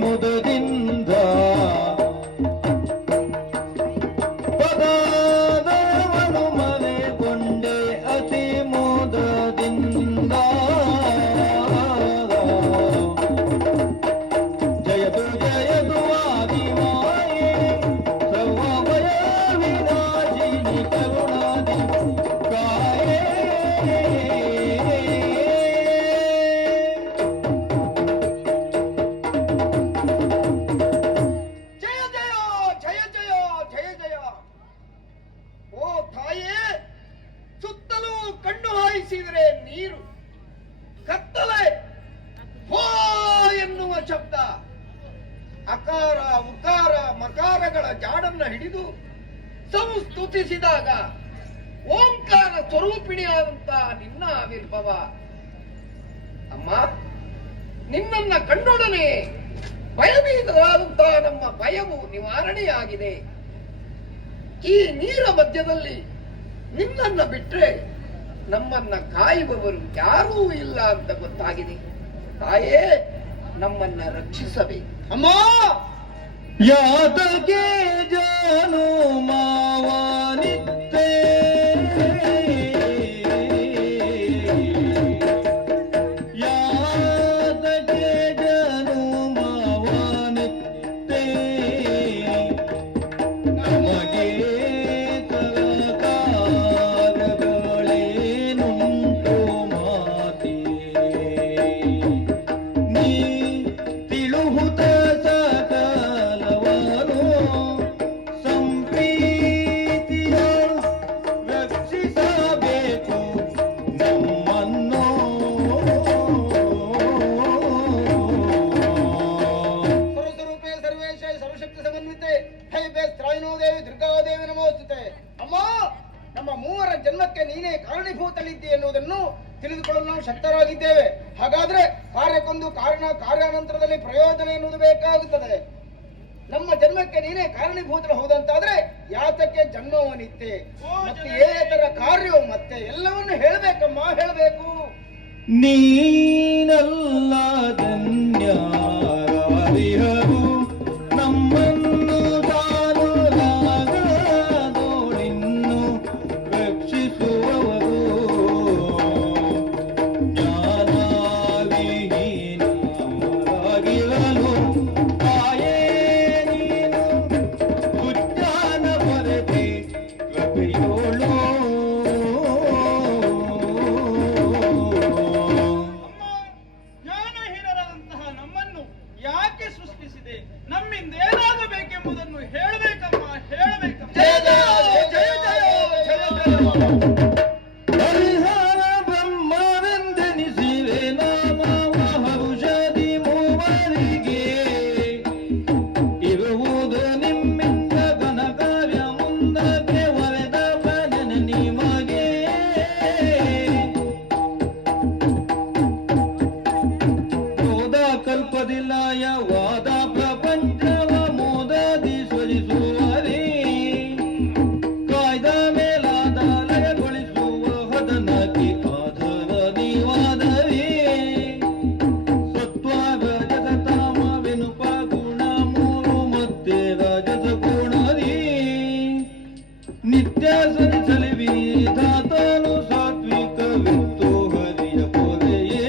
ಮುದದಿಂದ ಪದಾದವನು ಮನೆಗೊಂಡೆ ಅತಿ ಮುದದಿಂದ ಜಯದು ಜಯದು ಆದಿಮಾಯೆ ಸರ್ವಭಯ ವಿನಾಶಿನಿ ಕರುಣಾದಿ ಕಾಯೇ ಸುತ್ತಲೂ ಕಣ್ಣು ಹಾಯಿಸಿದರೆ ನೀರು, ಕತ್ತಲೆ, ಹೋ ಎನ್ನುವ ಶಬ್ದ, ಅಕಾರ ಉಕಾರ ಮಕಾರಗಳ ಜಾಡನ್ನ ಹಿಡಿದು ಸಂಸ್ತುತಿಸಿದಾಗ ಓಂಕಾರ ಸ್ವರೂಪಿಣಿಯಾದಂತ ನಿನ್ನ ಆವಿರ್ಭವ ಅಮ್ಮ, ನಿನ್ನನ್ನ ಕಂಡೊಡನೆ ಭಯಭೀತರಾದಂತ ನಮ್ಮ ಭಯವು ನಿವಾರಣೆಯಾಗಿದೆ. ಈ ನೀರ ಮಧ್ಯದಲ್ಲಿ ನಿನ್ನನ್ನ ಬಿಟ್ರೆ ನಮ್ಮನ್ನ ಕಾಯುವವರು ಯಾರೂ ಇಲ್ಲ ಅಂತ ಗೊತ್ತಾಗಿದೆ. ತಾಯೇ, ನಮ್ಮನ್ನ ರಕ್ಷಿಸಬೇಕು. ಅಮ್ಮ, ಯಾತಕ್ಕೆ ಜಾನು ಮಾವಾನಿತ್ತೆ ಯಾತಕ್ಕೆ ಜಾನು ಮಾವಾನಿತ್ತೆ ನಮಗೆ ಕಲಕಾರಗಳೇನುಂಟು ಮಾತೆ ನೀ ತಿಳುಹುತ ಸಕಲವನು ಸಂಪ್ರೀತಿಯ ರಕ್ಷಿಸಬೇಕು ನಮ್ಮನ್ನು ಸರ್ವಸ್ವರೂಪೇ ಸರ್ವೇಶ ಸರ್ವಶಕ್ತಿ ಸಮನ್ವಿತೆ ಹೈಬೆ ತ್ರಾಯಿನೋ ದೇವಿ ದುರ್ಗಾದೇವಿ ನಮೋಸ್ತುತೆ. ಅಮ್ಮ, ನಮ್ಮ ಮೂವರ ಜನ್ಮಕ್ಕೆ ನೀನೇ ಕಾರಣೀಭೂತಳಿದ್ದಿ ಎನ್ನುವುದನ್ನು ತಿಳಿದುಕೊಳ್ಳಲು ನಾವು ಶಕ್ತರಾಗಿದ್ದೇವೆ. ಹಾಗಾದ್ರೆ ಕಾರ್ಯಕ್ಕೊಂದು ಕಾರಣ, ಕಾರ್ಯಾನಂತರದಲ್ಲಿ ಪ್ರಯೋಜನ ಎನ್ನುವುದು ಬೇಕಾಗುತ್ತದೆ. ನಮ್ಮ ಜನ್ಮಕ್ಕೆ ನೀನೇ ಕಾರಣೀಭೂತರು ಹೌದಂತಾದ್ರೆ ಯಾತಕ್ಕೆ ಜನ್ಮವನಿತ್ತೆ, ಮತ್ತೆ ಏತರ ಕಾರ್ಯವು, ಮತ್ತೆ ಎಲ್ಲವನ್ನು ಹೇಳಬೇಕಮ್ಮ, ಹೇಳಬೇಕು. ನೀನಲ್ಲ ಧನ್ಯರಾರಿಹರು ನಮ್ಮನ್ನು ತಾನು ರಾಗದೋಳಿನ್ನು ರಕ್ಷಿಸುವವರು ಜ್ಞಾನವಿಹೀನರಾಗಿರಲು ತಾಯೇ ನೀನು ಸುಜ್ಞಾನ ಪರದೆ ಕೃಪೆಯೋಳು ಜ್ಞಾನಹೀನರಾದಂತಹ ನಮ್ಮನ್ನು ಯಾಕೆ ಸೃಷ್ಟಿಸಿದೆ, ನಮ್ಮಿಂದ ಏನಾಗಬೇಕೆಂಬುದನ್ನು ಹೇಳಬೇಕಮ್ಮ, ಹೇಳಬೇಕಮ್ಮ. ಜಯ ಜಯ ಜಯ ಜಯ ಜಯ ಜಯ. ಹರಿಹರ ಬ್ರಹ್ಮವೆಂದೆನಿಸಿವೆ ನಾಮ ಮಹರ್ಷದಿ ಮೂವರಿಗೆ ಇರುವುದು ನಿಮ್ಮಿಂದ ಘನ ಕಾರ್ಯ ಮುಂದಕ್ಕೆ ಒರೆದ ಬದನ ನಿಮಗೆ ಕ್ರೋಧ ಕಲ್ಪದಿಲ್ಲ ವಾದ ಪ್ರಪಂಚವ ಮೋದದಿ ಸ್ವಜಿಸುವರೇ ಕಾಯ್ದ ಮೇಲಾದ ಲಯಗೊಳಿಸುವ ಹದನಕ್ಕೆ ಆಧಾರ ನೀವಾದವೇ ಸತ್ವ ರಜತ ತಾಮವೆನುಪ ಗುಣ ಮೂರು ಮತ್ತೆ ರಜತ ಗುಣರಿ ನಿತ್ಯ ಸರಿಸಲಿವಿ ಧಾತನು ಸಾತ್ವಿಕವಿತ್ತು ಹರಿಯ ಪೊರೆಯೇ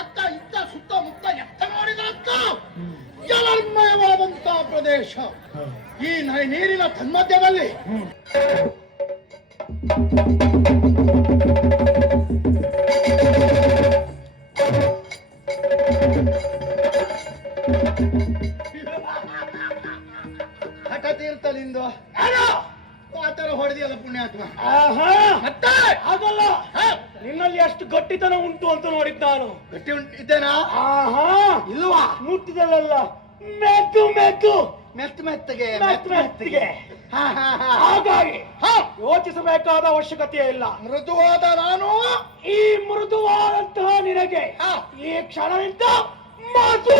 ಅತ್ತ ಇತ್ತ ಸುತ್ತಮುತ್ತ ಎತ್ತ ನೋಡಿದರತ್ತ ಜಲಮಯವಾದಂತಹ ಪ್ರದೇಶ. ಈ ನೀರಿನ ತನ್ಮಧ್ಯದಲ್ಲಿ ಹಠ ತೀರ್ಥ ನಿಂದು ಆತರ ಹೊಡೆದಿಯಲ್ಲ ಪುಣ್ಯಾತ್ಮ. ಮತ್ತೆ ಆಗಲ್ಲ. ನಿನ್ನಲ್ಲಿ ಎಷ್ಟು ಗಟ್ಟಿತನ ಉಂಟು ಅಂತ ನೋಡಿದ್ ನಾನು. ಗಟ್ಟಿ ಇದ್ದೇನಾ? ಇಲ್ವಾ? ಮುಟ್ಟಿದಲ್ಲ, ಮೆದ್ದು ಮೆದ್ದು ಮೆತ್ತಗೆ ಮೆತ್ತಿಗೆ. ಹಾಗಾಗಿ ಯೋಚಿಸಬೇಕಾದ ಅವಶ್ಯಕತೆ ಇಲ್ಲ. ಮೃದುವಾದ ನಾನು ಈ ಮೃದುವಾದಂತಹ ನಿನಗೆ ಈ ಕ್ಷಣದಿಂದ ಮಧು.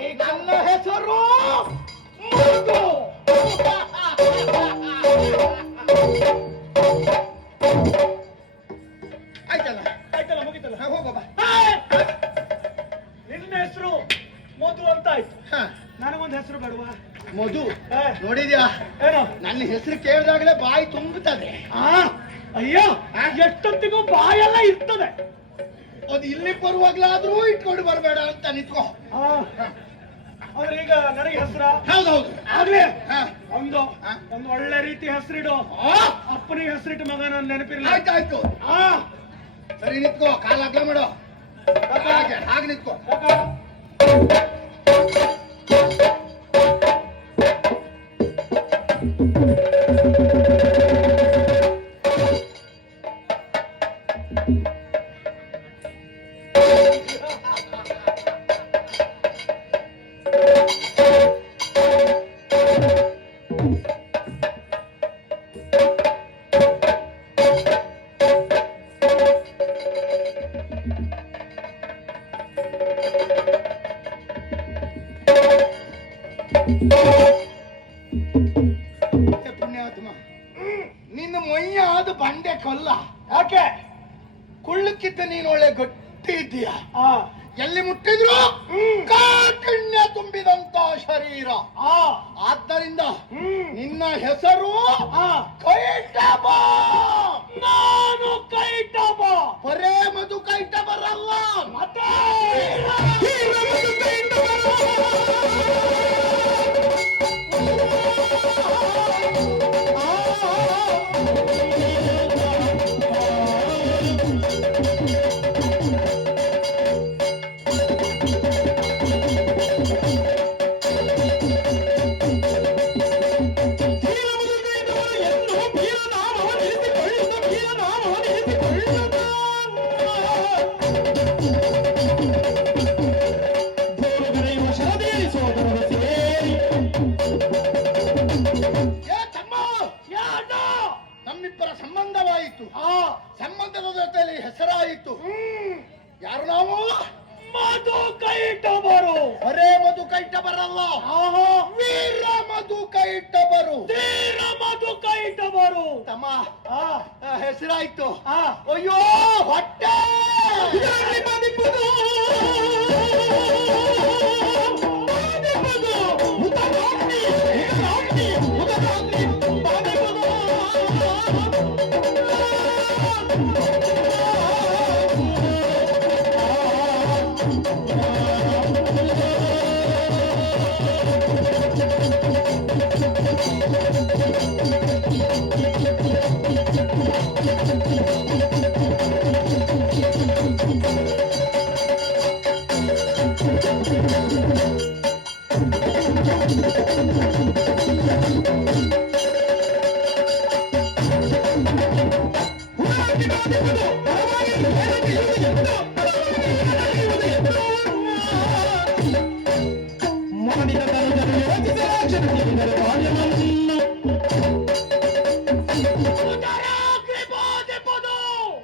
ಈ ನನ್ನ ಹೆಸರು ಮಧು. ಆಯ್ತಲ್ಲ ಮುಗಿತಲ್ಲ. ಹೋಗಪ್ಪ. ನಿನ್ನ ಹೆಸರು ಮಧು ಅಂತ ಆಯ್ತು. ನನಗೊಂದು ಹೆಸರು ಬೇಡವಾ? ಮಧು ನೋಡಿದ್ಯಾ? ಏನು? ನನ್ನ ಹೆಸರು ಕೇಳಿದಾಗಲೇ ಬಾಯಿ ತುಂಬುತ್ತದೆ. ಅಯ್ಯೋ, ಎಷ್ಟೊತ್ತಿಗೂ ಬಾಯೆಲ್ಲ ಇರ್ತದೆ. ಅದು ಇಲ್ಲಿ ಬರುವಾಗ್ಲಾದ್ರೂ ಇಟ್ಕೊಂಡು ಬರಬೇಡ ಅಂತ ನಿಂತ್ಕೋ. ಆದ್ರೆ ಈಗ ನನಗೆ ಹೆಸರ ಹೌದೌದು ಆಗ್ಲಿ ಹಾ. ಒಂದು ಒಳ್ಳೆ ರೀತಿ ಹೆಸರಿಡು. ಅಪ್ಪನಿಗೆ ಹೆಸರಿಟ್ಟು ಮಗ ನಾನು ನೆನಪಿರಲಿ. ಆಯ್ತಾಯ್ತು ಸರಿ ನಿಂತ್ಕೋ. ಕಾಲ ಅಗ್ಲ ಮಾಡು. ಹಾಗೆ ನಿಂತ್ಕೋ. ಪುಣ್ಯಾತ್ಮ, ನಿನ್ನ ಮೊಯ್ಯಾದ ಬಂಡೆ ಕೊಲ್ಲ. ಯಾಕೆ? ಕುಳ್ಳಕ್ಕಿದ್ದ ನೀನು ಒಳ್ಳೆ ಗಟ್ಟಿ ಇದ್ದೀಯ. ಎಲ್ಲಿ ಮುಟ್ಟಿದ್ರು ಕಾಠಿಣ್ಯ ತುಂಬಿದಂತ ಶರೀರ. ಆದ್ದರಿಂದ ನಿನ್ನ ಹೆಸರು ಕೈಟಬ. ನಾನು ಕೈಟಬ. ಬರೇ ಮಧು ಕೈಟಬರಲ್ಲ, ಮತ್ತೆ ನಮ್ಮಿಬ್ಬರ ಸಂಬಂಧವಾಯಿತು. ಸಂಬಂಧದ ಜೊತೆಯಲ್ಲಿ ಹೆಸರಾಯಿತು. ಯಾರು ನಾವು? ಮಧು ಕೈಟಬರು. ಬರೇ ಮಧು ಕೈಟಬರಲ್ಲ, ವೀರ ಮಧು ಕೈಟಬರು. ತೀರ ಮಧು ಕೈಟಬರು. ತಮ್ಮ ಹೆಸರಾಯ್ತು. ಅಯ್ಯೋ ಅಯ್ಯೋ ಹೊಟ್ಟೆ.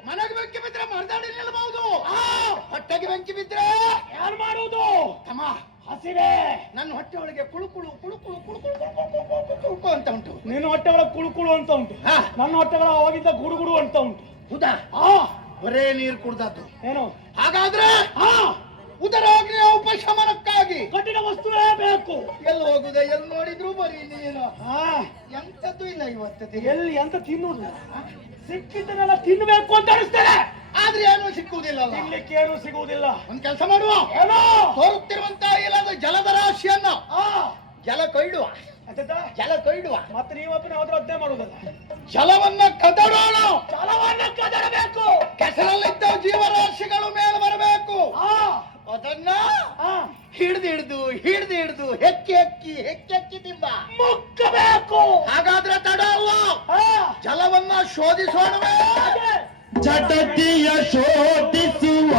ಮನೆಗೆ ಬೆಂಕಿ ಬಿದ್ರೆ ಮರದಾಡಿ ನಿಲ್ಬಹುದು. ಹೊಟ್ಟೆಗೆ ಬೆಂಕಿ ಬಿದ್ರೆ ಯಾರು ಮಾಡುವುದು? ತಮ್ಮ ಹಸಿವೆ. ನನ್ನ ಹೊಟ್ಟೆ ಒಳಗೆ ಕುಳುಕುಳು ಕುಳುಕುಳು ಕುಳುಕುಳು ಕುಳುಕು ಅಂತ ಉಂಟು. ನಿನ್ನ ಹೊಟ್ಟೆಗಳ ಕುಳುಕುಳು ಅಂತ ಉಂಟು. ನನ್ನ ಹೊಟ್ಟೆಗಳ ಅವಾಗಿದ್ದ ಗುಡುಗುಡು ಅಂತ ಉಂಟು. ಹೌದಾ? ಬರೇ ನೀರು ಕುಡ್ದದ್ದು. ಏನು? ಹಾಗಾದ್ರೆ ಉದರಾಗ್ನಿಯ ಉಪಶಮನಕ್ಕಾಗಿ ಕಠಿಣ ವಸ್ತುವೇ ಬೇಕು. ಎಲ್ಲಿ ಹೋಗುದೆ? ಎಲ್ಲಿ ನೋಡಿದ್ರು ಬರೀ ನೀನು. ಎಂತದ್ದು ಇಲ್ಲ ಇವತ್ತು. ಎಲ್ಲಿ ಅಂತ ತಿನ್ನುವುದು? ಸಿಕ್ಕಿದ್ದನ್ನೆಲ್ಲ ತಿನ್ಬೇಕು ಅಂತ ಅನಿಸ್ತೇನೆ. ಆದ್ರೆ ಏನೂ ಸಿಕ್ಕುವುದಿಲ್ಲ. ತಿನ್ಲಿಕ್ಕೆ ಏನೂ ಸಿಗುವುದಿಲ್ಲ. ಒಂದ್ ಕೆಲಸ ಮಾಡುವ. ಏನೋ ತೋರುತ್ತಿರುವಂತ ಇಲ್ಲದ ಜಲದ ರಾಶಿಯನ್ನ ಜಲ ಕೊಯ್ಡುವ. ಅಚ್ಚಾ ಜಲ ಕೊಯ್ಡುವ. ಮತ್ತೆ ನೀವೊಬ್ಬನೇ ಹೋದ್ರೆ ಅದ್ದೇ ಮಾಡುದಲ್ಲ. ಜಲವನ್ನ ಕದಡೋಣ. ಜಲವನ್ನು ಕದಡಬೇಕು. ಕೆಸರಲ್ಲಿದ್ದ ಜೀವರಾಶಿಗಳು ಮೇಲೆ ಬರಬೇಕು. ಅದನ್ನ ಹಿಡ್ದು ಹೆಕ್ಕಿ ತಿಂಬ ಮುಕ್ಕಬೇಕು. ಹಾಗಾದ್ರೆ ತಡ ಅಲ್ಲ, ಜಲವನ್ನ ಶೋಧಿಸೋಣವೇ. ಜಡತಿಯ ಶೋಧಿಸುವ